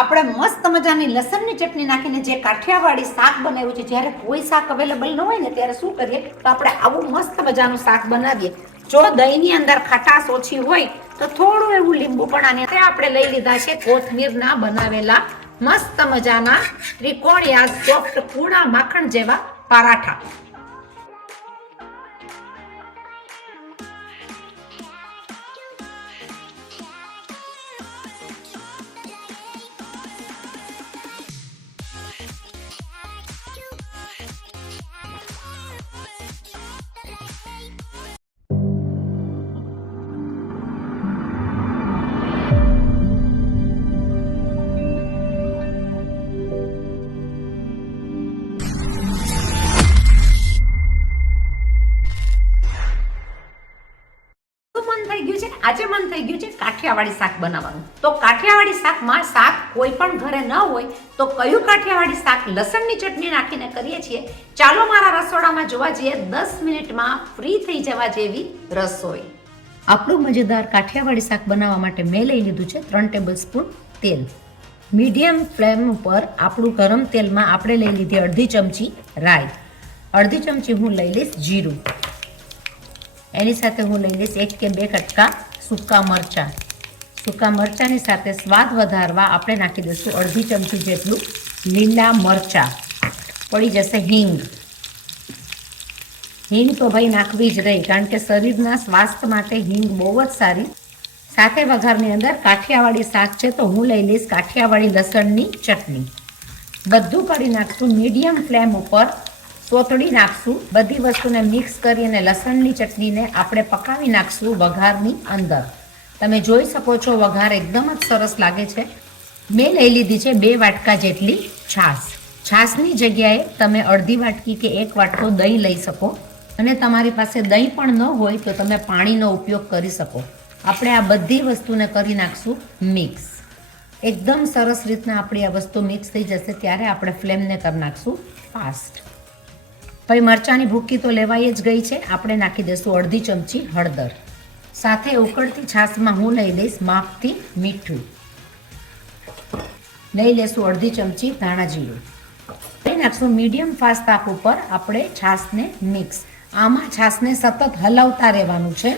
આપણે મસ્ત મજાની લસણની ચટણી નાખીને જે કાઠિયાવાડી શાક બનાવ્યું છે, જ્યારે કોઈ શાક અવેલેબલ ન હોય ને ત્યારે શું કરીએ તો આપણે આવું મસ્ત મજાનું શાક બનાવીએ. જો દહીંની અંદર ખટાશ ઓછી હોય તો થોડું એવું લીંબુ પણ આને આપણે લઈ લીધા છે કોથમીરના બનાવેલા મસ્ત મજાના ત્રિકોણિયા સોફ્ટ કૂણા માખણ જેવા પરાઠા. આજે મન થઈ ગયું છે કાઠિયાવાડી શાક બનાવવાનું. તો કાઠિયાવાડી શાકમાં શાક કોઈ પણ ઘરે ન હોય તો કયું કાઠિયાવાડી શાક લસણની ચટણી નાખીને કરીએ છીએ. ચાલો મારા રસોડામાં જોવા જઈએ. 10 મિનિટમાં ફ્રી થઈ જવા જેવી રસોઈ. આપણું મજેદાર કાઠિયાવાડી શાક બનાવવા માટે મેં લઈ લીધું છે 3 ટેબલસ્પૂન તેલ. મીડિયમ ફ્લેમ ઉપર આપણું ગરમ તેલમાં આપણે લઈ લીધી અડધી ચમચી રાઈ, અડધી ચમચી હું લઈ લઈશ જીરું, એની સાથે હું લઈ લઈશ 1 કે 2 કટકા સૂકા મરચાં. સૂકા મરચાંની સાથે સ્વાદ વધારવા આપણે નાખી દઈશું અડધી ચમચી જેટલું લીલા મરચાં. પડી જશે હિંગ. હિંગ તો ભાઈ નાખવી જ રહી, કારણ કે શરીરના સ્વાસ્થ્ય માટે હિંગ બહુ જ સારી. સાથે વઘારની અંદર કાઠિયાવાડી શાક છે તો હું લઈ લઈશ કાઠિયાવાડી લસણની ચટણી. બધું કરી નાખશું મીડિયમ ફ્લેમ ઉપર. સોતળી નાખશું. બધી વસ્તુને મિક્સ કરી અને લસણની ચટણીને આપણે પકાવી નાખશું વઘારની અંદર. તમે જોઈ શકો છો વઘાર એકદમ જ સરસ લાગે છે. મેં લઈ લીધી છે 2 વાટકા જેટલી છાશ. છાશની જગ્યાએ તમે અડધી વાટકી કે 1 વાટકો દહીં લઈ શકો, અને તમારી પાસે દહીં પણ ન હોય તો તમે પાણીનો ઉપયોગ કરી શકો. આપણે આ બધી વસ્તુને કરી નાખશું મિક્સ. એકદમ સરસ રીતના આપણી આ વસ્તુ મિક્સ થઈ જશે ત્યારે આપણે ફ્લેમને કરી નાખશું ફાસ્ટ. ભાઈ મરચાંની ભૂકી તો લેવાઈ જ ગઈ છે. આપણે નાખી દઈશું અડધી ચમચી હળદર. સાથે ઉકળતી છાશમાં હું લઈ લઈશ માપથી મીઠું. લઈ લઈશું અડધી ચમચી ધાણા જીરું. લઈ નાખશું મીડિયમ ફાસ્ટ તાપ ઉપર આપણે છાશને મિક્સ. આમાં છાશને સતત હલાવતા રહેવાનું છે,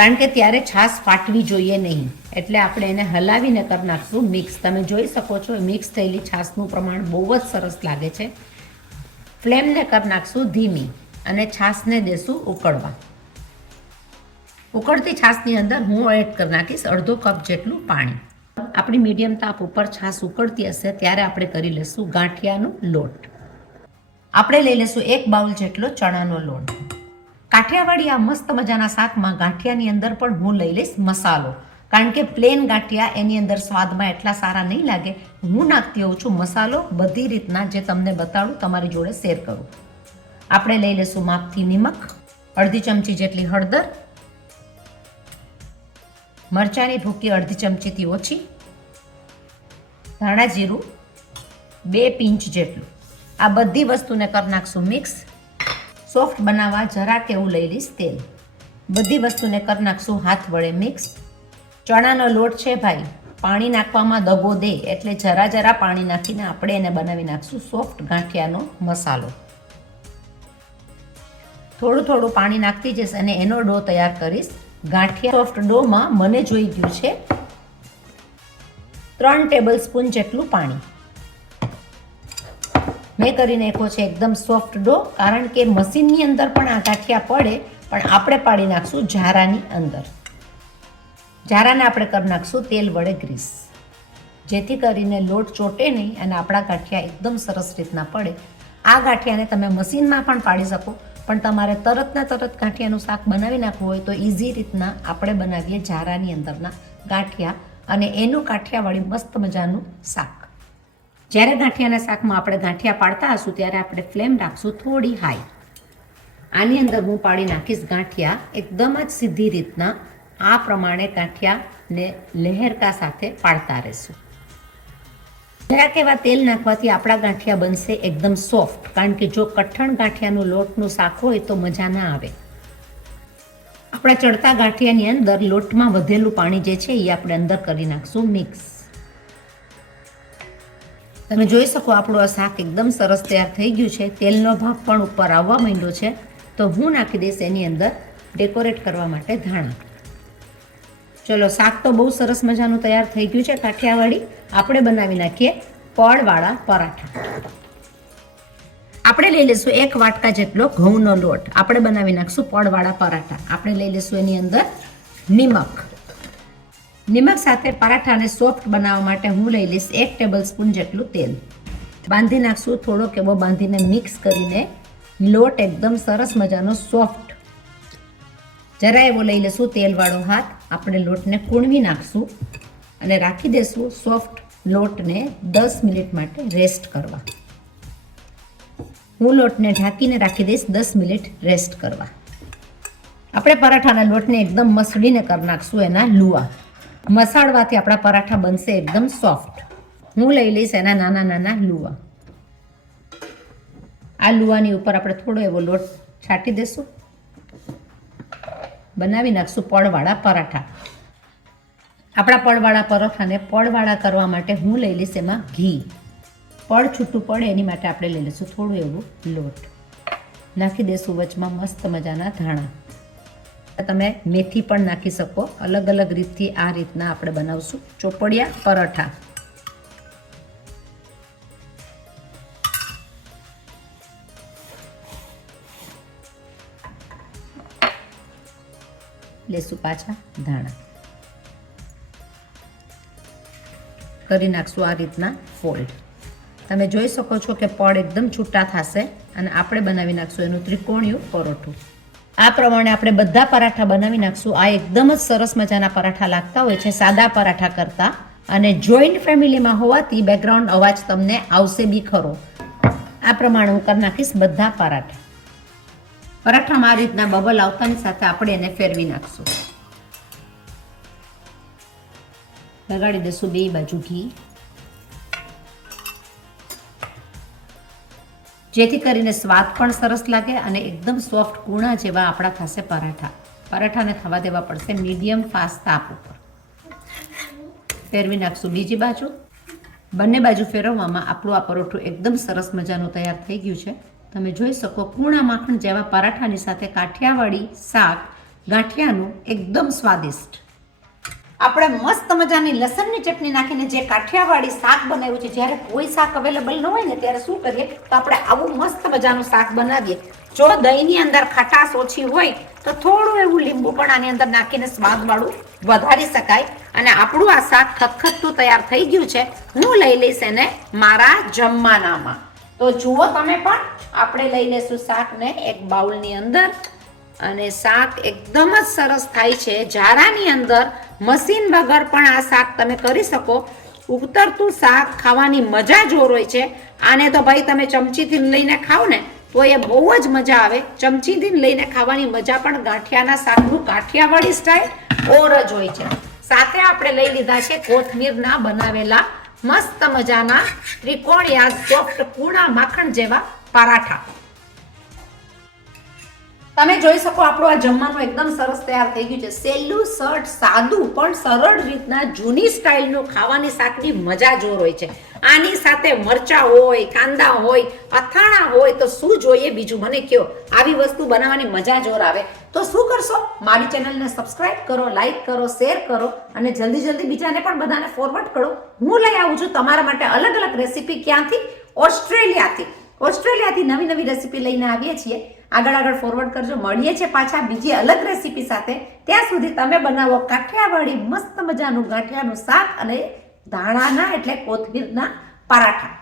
કારણ કે ત્યારે છાશ ફાટવી જોઈએ નહીં. એટલે આપણે એને હલાવીને કરી નાખશું મિક્સ. તમે જોઈ શકો છો મિક્સ થયેલી છાશનું પ્રમાણ બહુ જ સરસ લાગે છે. ફ્લેમને કરી નાખશું ધીમી અને છાશને દેશું ઉકળવા. ઉકળતી છાશની અંદર હું એડ કરી નાખીશ અડધો કપ જેટલું પાણી. આપણી મીડિયમ તાપ ઉપર છાશ ઉકળતી હશે ત્યારે આપણે કરી લઈશું ગાંઠિયાનો લોટ. આપણે લઈ લઈશું 1 બાઉલ જેટલો ચણાનો લોટ. કાઠિયાવાડી આ મસ્ત મજાના શાકમાં ગાંઠિયાની અંદર પણ હું લઈ લઈશ મસાલો, કારણ કે પ્લેન ગાંઠિયા એની અંદર સ્વાદમાં એટલા સારા નહીં લાગે. હું નાખતી હોઉં છું મસાલો બધી રીતના, જે તમને બતાડું તમારી જોડે શેર કરું. આપણે લઈ લઈશું માપથી નિમક, અડધી ચમચી જેટલી હળદર, મરચાંની ભૂકી અડધી ચમચીથી ઓછી, ધાણા જીરું 2 પિંચ જેટલું. આ બધી વસ્તુને કરી નાખશું મિક્સ. સોફ્ટ બનાવવા જરાક એવું લઈ લઈશ તેલ. બધી વસ્તુને કરી નાખશું હાથ વડે મિક્સ. ચણાનો લોટ છે ભાઈ, પાણી નાખવામાં દગો દે, એટલે જરા જરા પાણી નાખીને આપણે એને બનાવી નાખશું સોફ્ટ ગાંઠિયાનો મસાલો. થોડું થોડું પાણી નાખતી જઈશ અને એનો ડો તૈયાર કરીશ. ગાંઠિયા સોફ્ટ ડોમાં મને જોઈ ગયું છે 3 ટેબલસ્પૂન જેટલું પાણી. મેં કરી નાખ્યો છે એકદમ સોફ્ટ ડો, કારણ કે મશીનની અંદર પણ આ ગાંઠિયા પડે, પણ આપણે પાડી નાખશું ઝારાની અંદર. ઝારાને આપણે કરી નાખશું તેલ વડે ગ્રીસ, જેથી કરીને લોટ ચોટે નહીં અને આપણા ગાંઠિયા એકદમ સરસ રીતના પડે. આ ગાંઠિયાને તમે મશીનમાં પણ પાડી શકો, પણ તમારે તરતના તરત ગાંઠિયાનું શાક બનાવી નાખવું હોય તો ઇઝી રીતના આપણે બનાવીએ ઝારાની અંદરના ગાંઠિયા, અને એનું કાઠિયાવાડી મસ્ત મજાનું શાક. જ્યારે ગાંઠિયાના શાકમાં આપણે ગાંઠિયા પાડતા હશું ત્યારે આપણે ફ્લેમ રાખશું થોડી હાઈ. આની અંદર હું પાડી નાખીશ ગાંઠિયા એકદમ જ સીધી રીતના. આ પ્રમાણે ગાંઠિયાને લહેરકા સાથે પાડતા રહેશું. જરાક એવા તેલ નાખવાથી આપણા ગાંઠિયા બનશે એકદમ સોફ્ટ, કારણ કે જો કઠણ ગાંઠિયાનું લોટનું શાક હોય તો મજા ના આવે. આપણા ચડતા ગાંઠિયાની અંદર લોટમાં વધેલું પાણી જે છે એ આપણે અંદર કરી નાખશું મિક્સ. તમે જોઈ શકો આપણું આ શાક એકદમ સરસ તૈયાર થઈ ગયું છે. તેલનો ભાગ પણ ઉપર આવવા માંડ્યો છે. તો હું નાખી દઈશ એની અંદર ડેકોરેટ કરવા માટે ધાણા. ચલો, શાક તો બહુ સરસ મજાનું તૈયાર થઈ ગયું છે કાઠિયાવાડી. આપણે બનાવી નાખીએ પડવાળા પરાઠા. આપણે લઈ લઈશું 1 વાટકા જેટલો ઘઉંનો લોટ. આપણે બનાવી નાખશું પડવાળા પરાઠા. આપણે લઈ લઈશું એની અંદર નિમક. નિમક સાથે પરાઠાને સોફ્ટ બનાવવા માટે હું લઈ લઈશ 1 ટેબલ સ્પૂન જેટલું તેલ. બાંધી નાખશું થોડોક એવો, બાંધીને મિક્સ કરીને લોટ એકદમ સરસ મજાનો સોફ્ટ. જરા એવો લઈ લઈશું તેલવાળો હાથ. આપણે લોટને કૂણવી નાખશું અને રાખી દઈશું સોફ્ટ લોટને 10 મિનિટ માટે રેસ્ટ કરવા. હું લોટને ઢાંકીને રાખી દઈશ 10 મિનિટ રેસ્ટ કરવા. આપણે પરાઠાના લોટને એકદમ મસળીને કરી નાખશું એના લુવા. મસાડવાથી આપણા પરાઠા બનશે એકદમ સોફ્ટ. હું લઈ લઈશ એના નાના નાના લુવા. આ લુવાની ઉપર આપણે થોડો એવો લોટ છાંટી દઈશું. બનાવી નાખશું પડવાળા પરાઠા. આપણા પડવાળા પરાઠાને પડવાળા કરવા માટે હું લઈ લઈશ એમાં ઘી. પડ છૂટું પડે એની માટે આપણે લઈ લઈશું થોડું એવું લોટ. નાખી દઈશું વચમાં મસ્ત મજાના ધાણા. તમે મેથી પણ નાખી શકો. અલગ અલગ રીતથી આ રીતના આપણે બનાવશું ચોપડિયા પરાઠા. લેશું પાછા ધાણા. કરી નાખશું આ રીતના ફોલ્ડ. તમે જોઈ શકો છો કે પડ એકદમ છૂટા થશે અને આપણે બનાવી નાખશું એનું ત્રિકોણિયું પરોઠું. આ પ્રમાણે આપણે બધા પરાઠા બનાવી નાખશું. આ એકદમ જ સરસ મજાના પરાઠા લાગતા હોય છે સાદા પરાઠા કરતાં. અને જોઈન્ટ ફેમિલીમાં હોવાથી બેકગ્રાઉન્ડ અવાજ તમને આવશે બી ખરો. આ પ્રમાણે હું કરી નાખીશ બધા પરાઠા. પરાઠામાં આ રીતના બબલ આવતાની સાથે આપણે એને ફેરવી નાખશું. લગાડી દઈશું 2 બાજુ ઘી, જેથી કરીને સ્વાદ પણ સરસ લાગે અને એકદમ સોફ્ટ કૂણા જેવા આપણા થશે પરાઠા. પરાઠાને થવા દેવા પડશે મીડિયમ ફાસ્ટ તાપ ઉપર. ફેરવી નાખશું બીજી બાજુ. બંને બાજુ ફેરવવામાં આપણું આ પરોઠું એકદમ સરસ મજાનું તૈયાર થઈ ગયું છે. તમે જોઈ શકો કૂણા માખણ જેવા પરાઠાની સાથે કાઠિયાવાડી શાક ગાંઠિયાનું એકદમ સ્વાદિષ્ટ. આપણે મસ્ત મજાની લસણની ચટણી નાખીને જે કાઠિયાવાડી શાક બનાવ્યું છે. જ્યારે કોઈ શાક અવેલેબલ ન હોય ને ત્યારે શું કરીએ તો આપણે આવું મસ્ત મજાનું શાક બનાવીએ. જો દહીંની અંદર ખટાશ ઓછી હોય તો થોડું એવું લીંબુ પણ આની અંદર નાખીને સ્વાદવાળું વધારી શકાય. અને આપણું આ શાક ખતખતું તૈયાર થઈ ગયું છે. હું લઈ લઈશ એને મારા જમવાનામાં. તો જુઓ તમે પણ, આપણે લઈ લઈશું શાકને એક બાઉલની અંદર. અને શાક એકદમ જ સરસ થાય છે. જારાની અંદર મશીન વગર પણ આ શાક તમે કરી શકો. ઉતરતું શાક ખાવાની મજા જોર હોય છે. આને તો ભાઈ તમે ચમચીથી લઈને ખાઓ ને તો એ બહુ જ મજા આવે. ચમચીથી લઈને ખાવાની મજા પણ ગાંઠિયાના શાકનું કાઠિયાવાડી સ્ટાઇલ ઓર જ હોય છે. સાથે આપણે લઈ લીધા છે કોથમીરના બનાવેલા મસ્ત મજાના ત્રિકોણિયા સોફ્ટ કૂણા માખણ જેવા પરાઠા. તમે જોઈ શકો આપણું આ જમવાનું એકદમ સરસ તૈયાર થઈ ગયું છે. સહેલું સટ સાદું પણ સરળ રીતના જૂની સ્ટાઇલનું ખાવાની શાકની મજા જોર હોય છે. આની સાથે મરચા હોય, કાંદા હોય, અથાણા હોય તો શું જોઈએ બીજું મને કહો. આવી વસ્તુ બનાવવાની મજા જોર આવે તો શું કરશો? મારી ચેનલને સબસ્ક્રાઇબ કરો, લાઈક કરો, શેર કરો અને જલ્દી બીજાને પણ બધાને ફોરવર્ડ કરો. હું લઈ આવું છું તમારા માટે અલગ અલગ રેસીપી. ક્યાંથી? ઓસ્ટ્રેલિયાથી નવી રેસીપી લઈને આવીએ છીએ. આગળ ફોરવર્ડ કરજો. મળીએ છીએ પાછા બીજી અલગ રેસીપી સાથે. ત્યાં સુધી તમે બનાવો કાઠિયાવાડી મસ્ત મજાનું ગાંઠિયાનું શાક અને ધાણાના એટલે કોથમીરના પરાઠા.